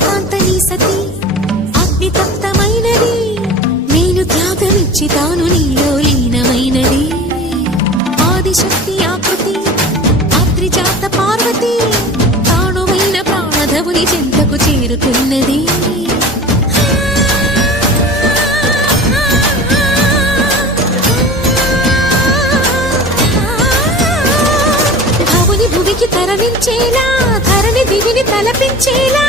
కాంతని సతి అగ్నితప్తమైనది నేను త్యాగమిచ్చి తాను నీలో లీనమైనది ఆదిశక్తి ఆకృతి ఆద్రిజాత పార్వతి తానువైన ప్రాణధవుని చెంతకు చేరుతున్నది భువికి తరలించేలా ధరణి దివిని తలపించేలా